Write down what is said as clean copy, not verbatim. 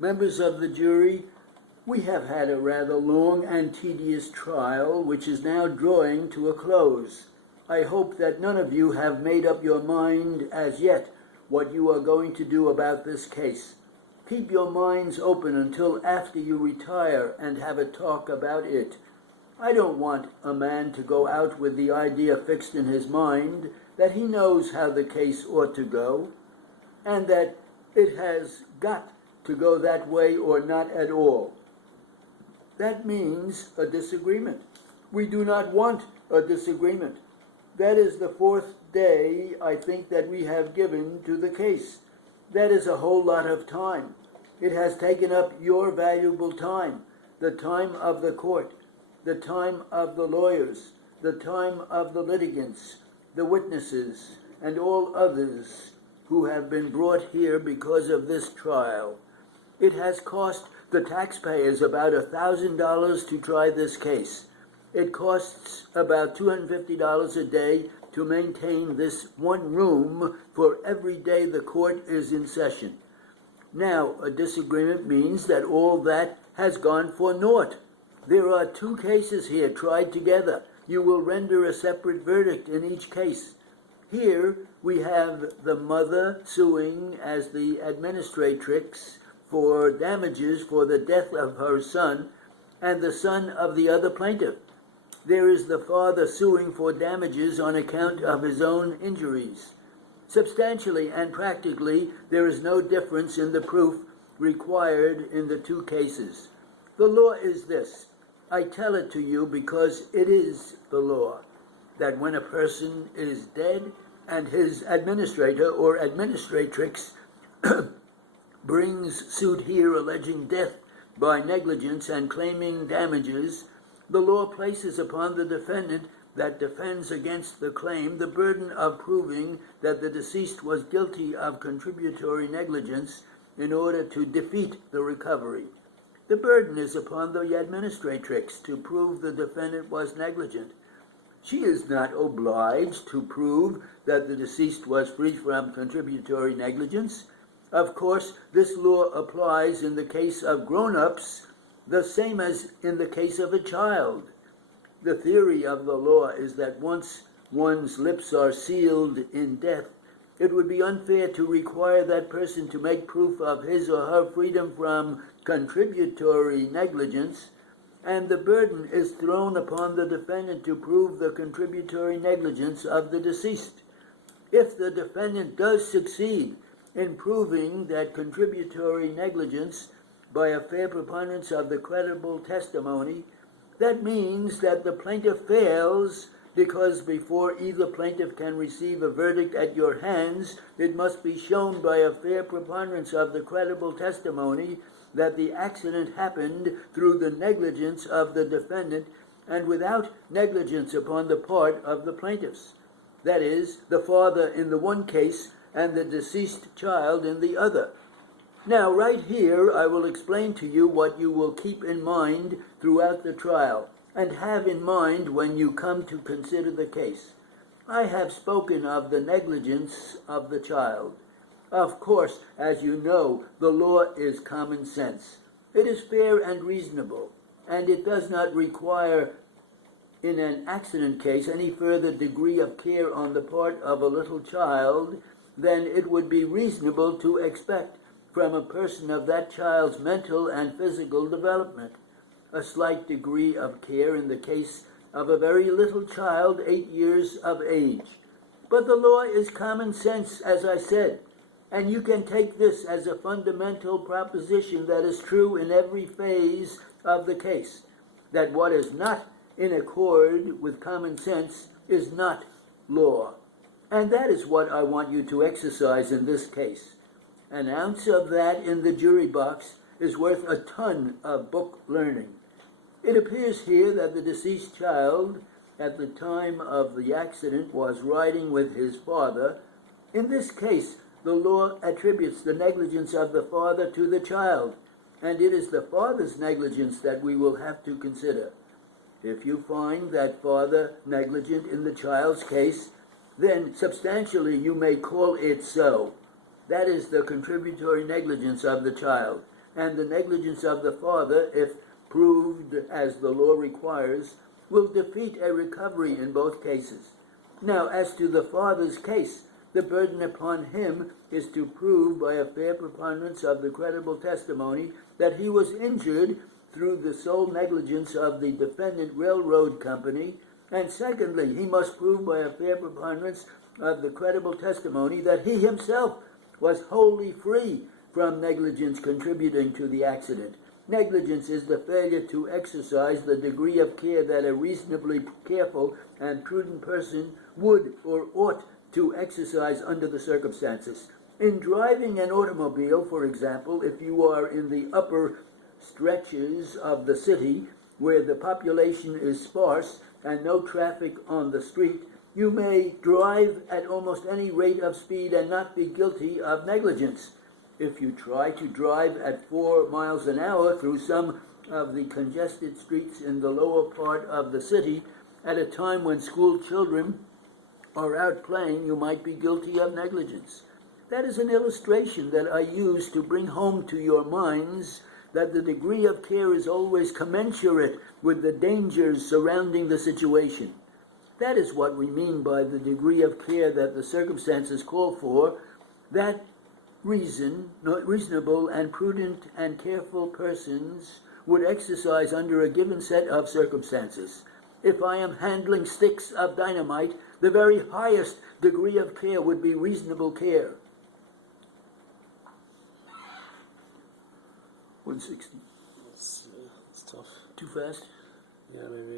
Members of the jury, we have had a rather long and tedious trial, which is now drawing to a close. I hope that none of you have made up your mind as yet what you are going to do about this case. Keep your minds open until after you retire and have a talk about it. I don't want a man to go out with the idea fixed in his mind that he knows how the case ought to go, and that it has got to go that way or not at all. That means a disagreement. We do not want a disagreement. That is the fourth day, I think, that we have given to the case. That is a whole lot of time. It has taken up your valuable time, the time of the court, the time of the lawyers, the time of the litigants, the witnesses, and all others who have been brought here because of this trial. It has cost the taxpayers about $1,000 to try this case. It costs about $250 a day to maintain this one room for every day the court is in session. Now, a disagreement means that all that has gone for naught. There are two cases here tried together. You will render a separate verdict in each case. Here we have the mother suing as the administratrix for damages for the death of her son, and the son of the other plaintiff. There is the father suing for damages on account of his own injuries. Substantially and practically, there is no difference in the proof required in the two cases. The law is this. I tell it to you because it is the law, that when a person is dead and his administrator or administratrix brings suit here alleging death by negligence and claiming damages, the law places upon the defendant that defends against the claim the burden of proving that the deceased was guilty of contributory negligence in order to defeat the recovery. The burden is upon the administratrix to prove the defendant was negligent. She is not obliged to prove that the deceased was free from contributory negligence. Of course, this law applies in the case of grown-ups, the same as in the case of a child. The theory of the law is that once one's lips are sealed in death, it would be unfair to require that person to make proof of his or her freedom from contributory negligence, and the burden is thrown upon the defendant to prove the contributory negligence of the deceased. If the defendant does succeed in proving that contributory negligence by a fair preponderance of the credible testimony, that means that the plaintiff fails, because before either plaintiff can receive a verdict at your hands, it must be shown by a fair preponderance of the credible testimony that the accident happened through the negligence of the defendant and without negligence upon the part of the plaintiffs. That is, the father in the one case and the deceased child in the other. Now, right here, I will explain to you what you will keep in mind throughout the trial and have in mind when you come to consider the case. I have spoken of the negligence of the child. Of course, as you know, the law is common sense. It is fair and reasonable, and it does not require, in an accident case, any further degree of care on the part of a little child than it would be reasonable to expect from a person of that child's mental and physical development. A slight degree of care in the case of a very little child, 8 years of age. But the law is common sense, as I said, and you can take this as a fundamental proposition that is true in every phase of the case, that what is not in accord with common sense is not law. And that is what I want you to exercise in this case. An ounce of that in the jury box is worth a ton of book learning. It appears here that the deceased child, at the time of the accident, was riding with his father. In this case, the law attributes the negligence of the father to the child, and it is the father's negligence that we will have to consider. If you find that father negligent in the child's case, then substantially you may call it so. That is the contributory negligence of the child. and the negligence of the father, if proved as the law requires, will defeat a recovery in both cases. Now, as to the father's case, the burden upon him is to prove by a fair preponderance of the credible testimony that he was injured through the sole negligence of the defendant railroad company, and secondly, he must prove by a fair preponderance of the credible testimony that he himself was wholly free from negligence contributing to the accident. Negligence is the failure to exercise the degree of care that a reasonably careful and prudent person would or ought to exercise under the circumstances. In driving an automobile, for example, if you are in the upper stretches of the city where the population is sparse and no traffic on the street, you may drive at almost any rate of speed and not be guilty of negligence. If you try to drive at 4 miles an hour through some of the congested streets in the lower part of the city at a time when school children are out playing, you might be guilty of negligence. That is an illustration that I use to bring home to your minds that the degree of care is always commensurate with the dangers surrounding the situation. That is what we mean by the degree of care that the circumstances call for, that reasonable and prudent and careful persons would exercise under a given set of circumstances. If I am handling sticks of dynamite, the very highest degree of care would be reasonable care. 160. It's tough. Too fast? Yeah, maybe.